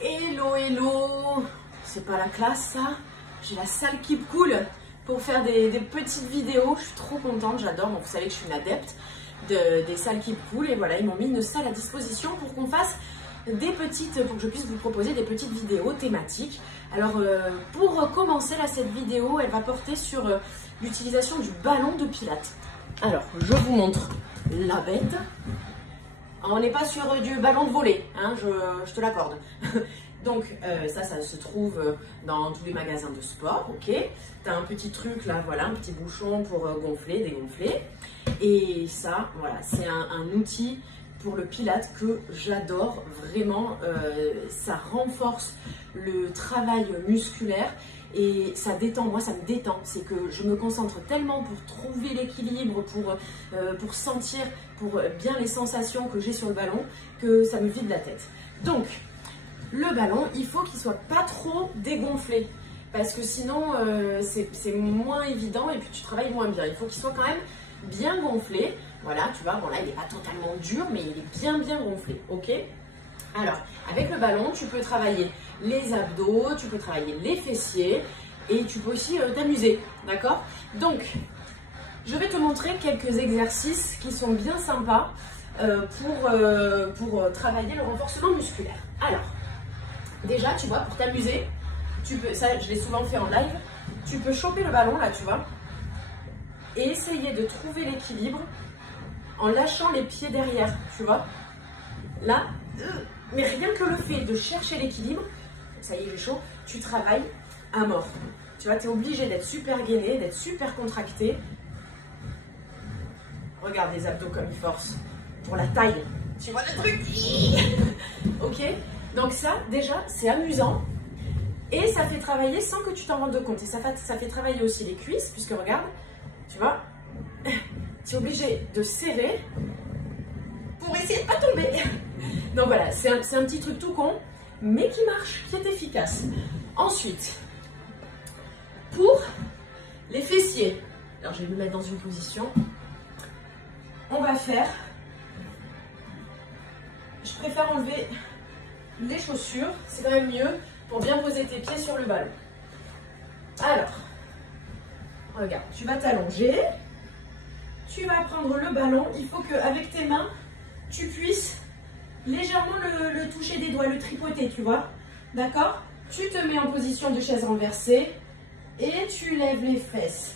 Hello, hello. C'est pas la classe ça. J'ai la salle qui coule pour faire des petites vidéos. Je suis trop contente, j'adore. Bon, vous savez que je suis une adepte des salles qui coulent. Et voilà, ils m'ont mis une salle à disposition pour qu'on fasse pour que je puisse vous proposer des petites vidéos thématiques. Alors, pour commencer là, cette vidéo, elle va porter sur l'utilisation du ballon de pilates. Alors, je vous montre la bête. On n'est pas sur du ballon de volley, hein, je te l'accorde. Donc ça se trouve dans tous les magasins de sport, ok. Tu as un petit truc là, voilà, un petit bouchon pour gonfler, dégonfler. Et ça, voilà, c'est un outil pour le pilates que j'adore vraiment. Ça renforce le travail musculaire et ça détend. Moi, ça me détend. C'est que je me concentre tellement pour trouver l'équilibre, pour sentir, pour bien les sensations que j'ai sur le ballon, que ça me vide la tête. Donc, le ballon, il faut qu'il soit pas trop dégonflé parce que sinon, c'est moins évident et puis tu travailles moins bien. Il faut qu'il soit quand même bien gonflé. Voilà, tu vois, bon là, il n'est pas totalement dur, mais il est bien gonflé, ok? Alors, avec le ballon, tu peux travailler les abdos, tu peux travailler les fessiers et tu peux aussi t'amuser, d'accord? Donc, je vais te montrer quelques exercices qui sont bien sympas pour travailler le renforcement musculaire. Alors, déjà, tu vois, pour t'amuser, ça, je l'ai souvent fait en live, tu peux choper le ballon, là, tu vois, et essayer de trouver l'équilibre en lâchant les pieds derrière, tu vois. Là, mais rien que le fait de chercher l'équilibre, ça y est, j'ai chaud, tu travailles à mort. Tu vois, tu es obligé d'être super gainé, d'être super contracté. Regarde les abdos comme ils forcent. Pour la taille, tu vois le truc. Ok, donc ça, déjà, c'est amusant. Et ça fait travailler sans que tu t'en rendes compte. Et ça fait travailler aussi les cuisses, puisque regarde, tu vois, tu es obligé de serrer pour essayer de pas tomber. Donc voilà, c'est un petit truc tout con, mais qui marche, qui est efficace. Ensuite, pour les fessiers, alors je vais me mettre dans une position, on va faire, je préfère enlever les chaussures, c'est quand même mieux pour bien poser tes pieds sur le ballon. Alors, regarde, tu vas t'allonger, tu vas prendre le ballon, il faut qu'avec tes mains, tu puisses légèrement le toucher des doigts, le tripoter, tu vois, d'accord? Tu te mets en position de chaise renversée et tu lèves les fesses.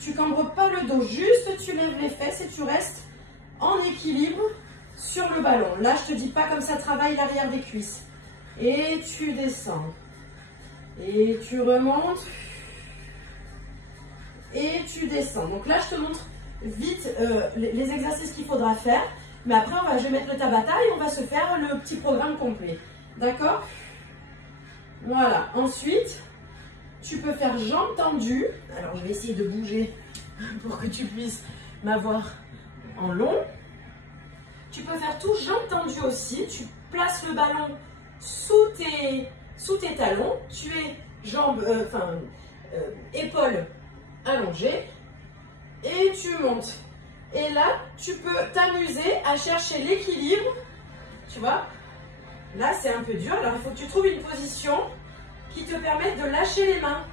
Tu cambres pas le dos, juste tu lèves les fesses et tu restes en équilibre sur le ballon. Là, je te dis pas comme ça, travaille l'arrière des cuisses. Et tu descends. Et tu remontes. Et tu descends. Donc là, je te montre vite les exercices qu'il faudra faire. Mais après, je vais mettre le Tabata et on va se faire le petit programme complet. D'accord? Voilà. Ensuite, tu peux faire jambes tendues. Alors, je vais essayer de bouger pour que tu puisses m'avoir en long. Tu peux faire tout jambes tendues aussi. Tu places le ballon sous tes talons. Tu es épaules allongées. Et tu montes. Et là, tu peux t'amuser à chercher l'équilibre. Tu vois? Là, c'est un peu dur. Alors, il faut que tu trouves une position qui te permette de lâcher les mains.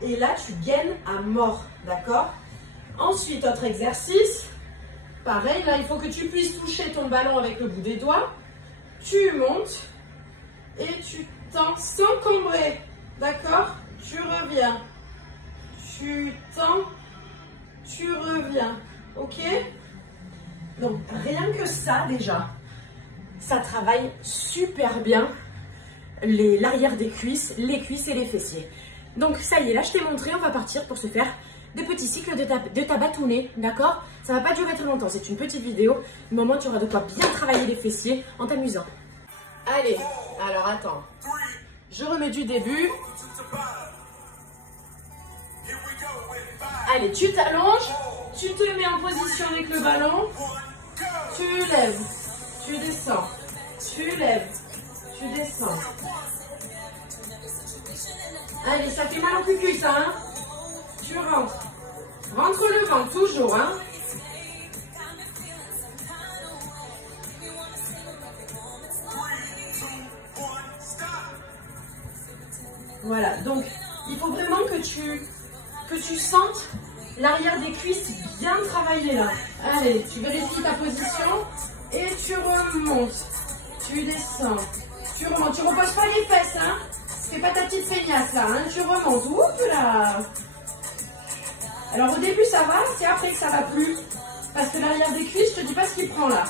Et là, tu gaines à mort. D'accord? Ensuite, autre exercice. Pareil, là, il faut que tu puisses toucher ton ballon avec le bout des doigts. Tu montes et tu tends sans combrer. D'accord? Tu reviens. Tu tends, tu reviens, ok? Donc, rien que ça, déjà, ça travaille super bien l'arrière des cuisses, les cuisses et les fessiers. Donc, ça y est, là, je t'ai montré, on va partir pour se faire des petits cycles de tabatounet, d'accord? Ça va pas durer très longtemps, c'est une petite vidéo. Du moment, tu auras de quoi bien travailler les fessiers en t'amusant. Allez, alors attends, je remets du début. Allez, tu t'allonges, tu te mets en position avec le ballon, tu lèves, tu descends, tu lèves, tu descends. Allez, ça fait mal au cucu ça, hein? Tu rentres. Rentre le ventre, toujours, hein? Voilà, donc il faut vraiment que tu sentes l'arrière des cuisses bien travaillé là. Allez, tu vérifies ta position et tu remontes. Tu descends. Tu remontes. Tu reposes pas les fesses, hein. Fais pas ta petite feignasse là, hein. Tu remontes. Oups là. Alors au début ça va, c'est après que ça va plus. Parce que l'arrière des cuisses, je te dis pas ce qu'il prend là.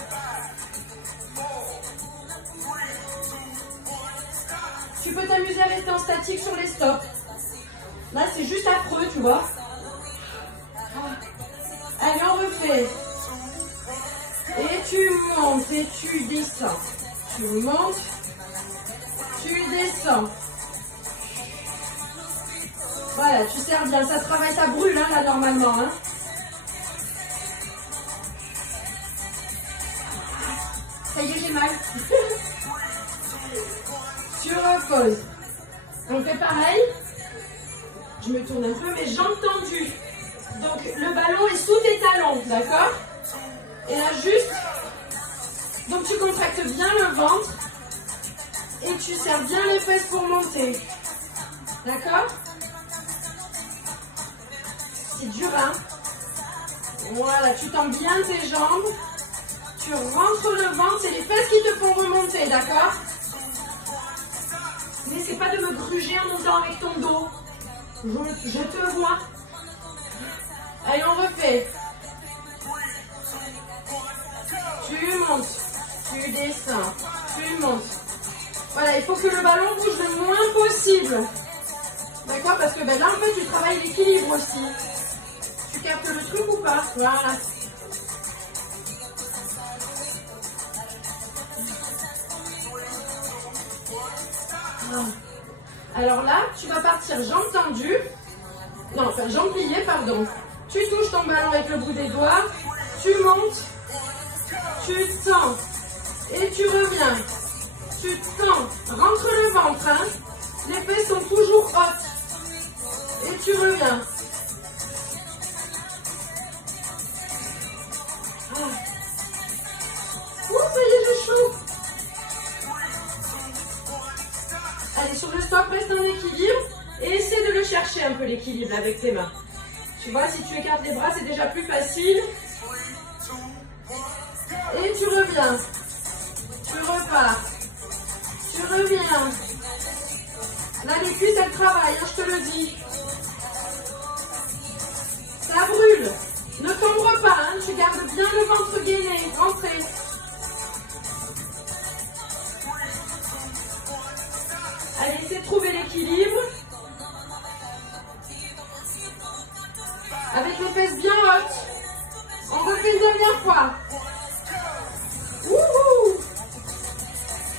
Tu peux t'amuser à rester en statique sur les stops. Là c'est juste affreux, tu vois. Allez, on refait. Et tu montes et tu descends. Tu montes, tu descends. Voilà, tu serres bien. Ça travaille, ça brûle hein, là normalement. Hein. Ça y est, j'ai mal. Tu reposes. On fait pareil. Je me tourne un peu, mes jambes tendues. Donc le ballon est sous tes talons, d'accord? Et là juste, donc tu contractes bien le ventre et tu serres bien les fesses pour monter, d'accord? C'est dur hein? Voilà, tu tends bien tes jambes, tu rentres le ventre, c'est les fesses qui te font remonter, d'accord? N'essaie pas de me gruger en montant avec ton dos, je te vois. Allez, on refait. Tu montes, tu descends, tu montes. Voilà, il faut que le ballon bouge le moins possible. D'accord? Parce que ben, là, en fait, tu travailles l'équilibre aussi. Tu captes le truc ou pas? Voilà. Alors là, tu vas partir jambes tendues. Non, enfin, jambes pliées, pardon. Tu touches ton ballon avec le bout des doigts, tu montes, tu tends et tu reviens. Tu tends, rentre le ventre, hein. Les fesses sont toujours hautes. Et tu reviens. Ah. Ouh, ça y est, j'ai chaud. Allez, sur le stop, reste en équilibre et essaie de le chercher un peu l'équilibre avec tes mains. Tu vois, si tu écartes les bras, c'est déjà plus facile. Et tu reviens. Tu repars. Tu reviens. Là, les cuisses, elles travaillent, hein, je te le dis. Ça brûle. Ne tombe pas, hein, tu gardes bien le ventre gainé. Rentrez. Allez, essaie de trouver l'équilibre. Avec les fesses bien hautes. On refait une dernière fois. Wouhou!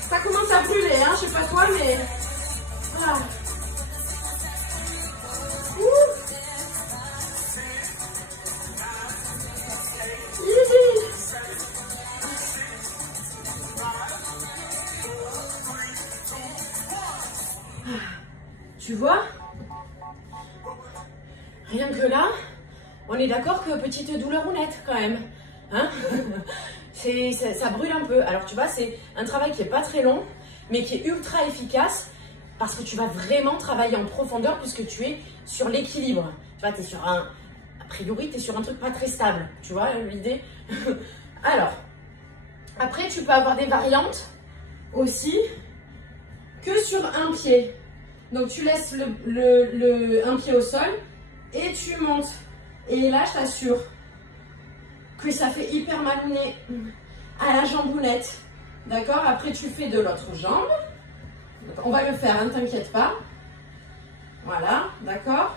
Ça commence à brûler, hein, je sais pas toi, mais... Voilà. Tu vois? Rien que là, on est d'accord que petite douleur honnête quand même. Hein? Ça brûle un peu. Alors tu vois, c'est un travail qui n'est pas très long, mais qui est ultra efficace parce que tu vas vraiment travailler en profondeur puisque tu es sur l'équilibre. Tu vois, tu es sur un... A priori, tu es sur un truc pas très stable. Tu vois l'idée? Alors, après, tu peux avoir des variantes aussi que sur un pied. Donc, tu laisses un pied au sol et tu montes. Et là, je t'assure que ça fait hyper mal au nez à la jambounette. D'accord? Après, tu fais de l'autre jambe. On va le faire, ne t'inquiète pas. Voilà, d'accord?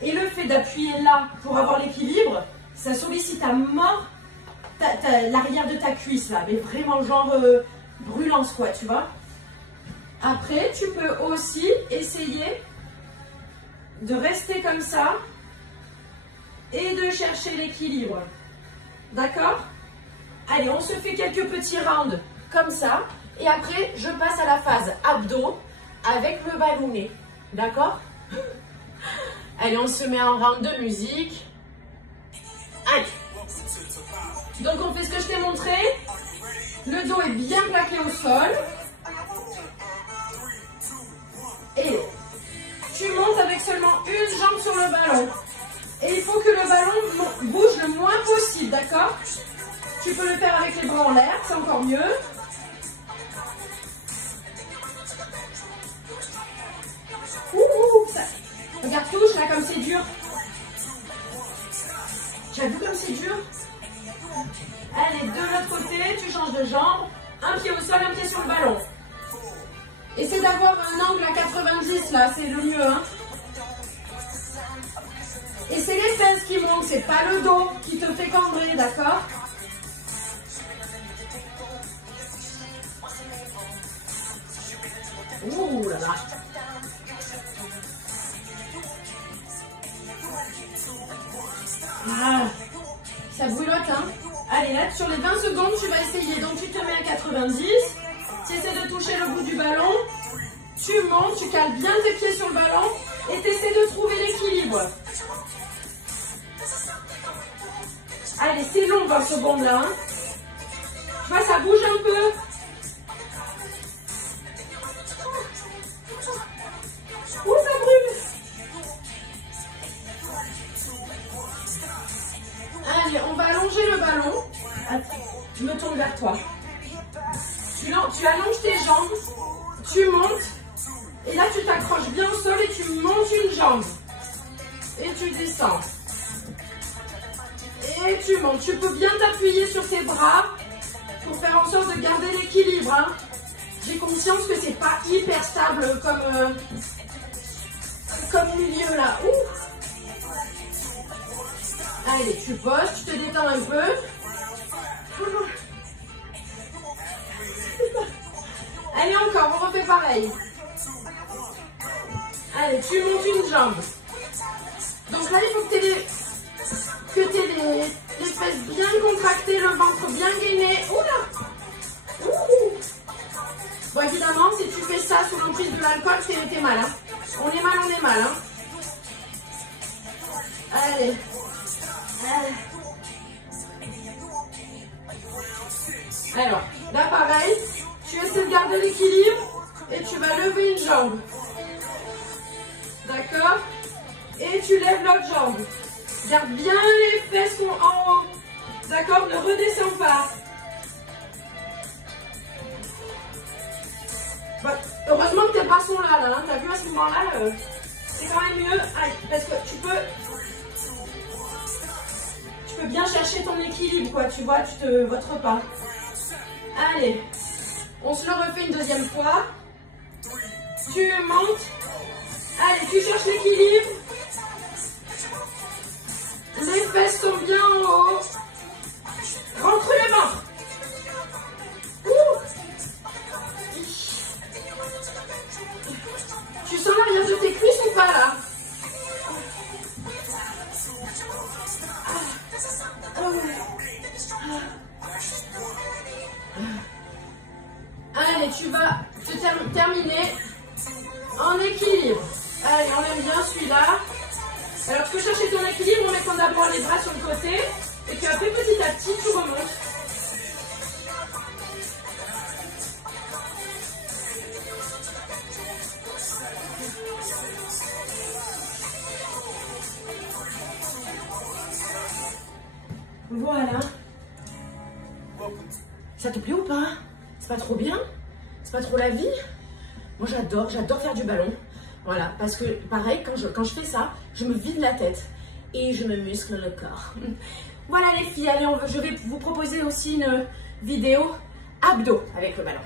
Et le fait d'appuyer là pour avoir l'équilibre, ça sollicite à mort l'arrière de ta cuisse là. Mais vraiment genre brûlance quoi, tu vois? Après, tu peux aussi essayer de rester comme ça et de chercher l'équilibre. D'accord? Allez, on se fait quelques petits rounds comme ça. Et après, je passe à la phase abdos avec le ballonnet. D'accord? Allez, on se met en round de musique. Allez. Donc, on fait ce que je t'ai montré. Le dos est bien plaqué au sol. montes avec seulement une jambe sur le ballon. Et il faut que le ballon bouge le moins possible, d'accord? Tu peux le faire avec les bras en l'air, c'est encore mieux. Ça. Regarde, touche là comme c'est dur. Tu as vu comme c'est dur? Allez, de l'autre côté, tu changes de jambe. Un pied au sol, un pied sur le ballon. Essaie d'avoir un angle à 90 là, c'est le mieux. Hein. Et c'est les fesses qui montent, c'est pas le dos qui te fait cambrer, d'accord? Ouh là là. Ah, ça bouillotte, hein? Allez, là, sur les 20 secondes, tu vas essayer. Donc, tu te mets à 90. Tu essaies de toucher le bout du ballon. Tu montes, tu cales bien tes pieds sur le ballon. Et tu essaies de trouver l'équilibre. Allez, c'est long 20 secondes là. Hein. Tu vois, ça bouge un peu. Ouh, ça brûle. Allez, on va allonger le ballon. Attends, je me tourne vers toi. Tu allonges tes jambes, tu montes, et là tu t'accroches bien au sol et tu montes une jambe. Et tu descends. Et tu montes. Tu peux bien t'appuyer sur tes bras pour faire en sorte de garder l'équilibre. Hein. J'ai conscience que c'est pas hyper stable comme milieu là. Ouh. Allez, tu poses, tu te détends un peu. Allez, encore, on refait pareil. Allez, tu montes une jambe. Donc là, il faut que tu aies les fesses bien contractées, le ventre bien gainé. Oula! Ouh. Bon, évidemment, si tu fais ça sous l'emprise de l'alcool, t'es mal. Hein. On est mal. Hein. Allez. Alors, là pareil, tu essaies de garder l'équilibre et tu vas lever une jambe. D'accord? Et tu lèves l'autre jambe. Garde bien les fesses en haut. D'accord? Ne redescends pas. Bon, heureusement que tes bras sont là. Hein. T'as vu à ce moment-là, c'est quand même mieux. Allez, parce que tu peux bien chercher ton équilibre, quoi. Tu vois, tu te votres pas. Allez, on se le refait une deuxième fois. Tu montes. Allez, tu cherches l'équilibre. Les fesses sont bien en haut. Rentre les mains. Tu sens l'arrière de tes cuisses ou pas là? Allez, tu vas te terminer en équilibre. Allez, on aime bien celui-là. Alors, tu peux chercher ton équilibre en mettant d'abord les bras sur le côté. Et puis après, petit à petit, tu remontes. Voilà. Ça te plaît ou pas? C'est pas trop bien? C'est pas trop la vie? Moi j'adore faire du ballon. Voilà, parce que pareil, quand je fais ça, je me vide la tête et je me muscle le corps. Voilà les filles, allez, je vais vous proposer aussi une vidéo abdos avec le ballon.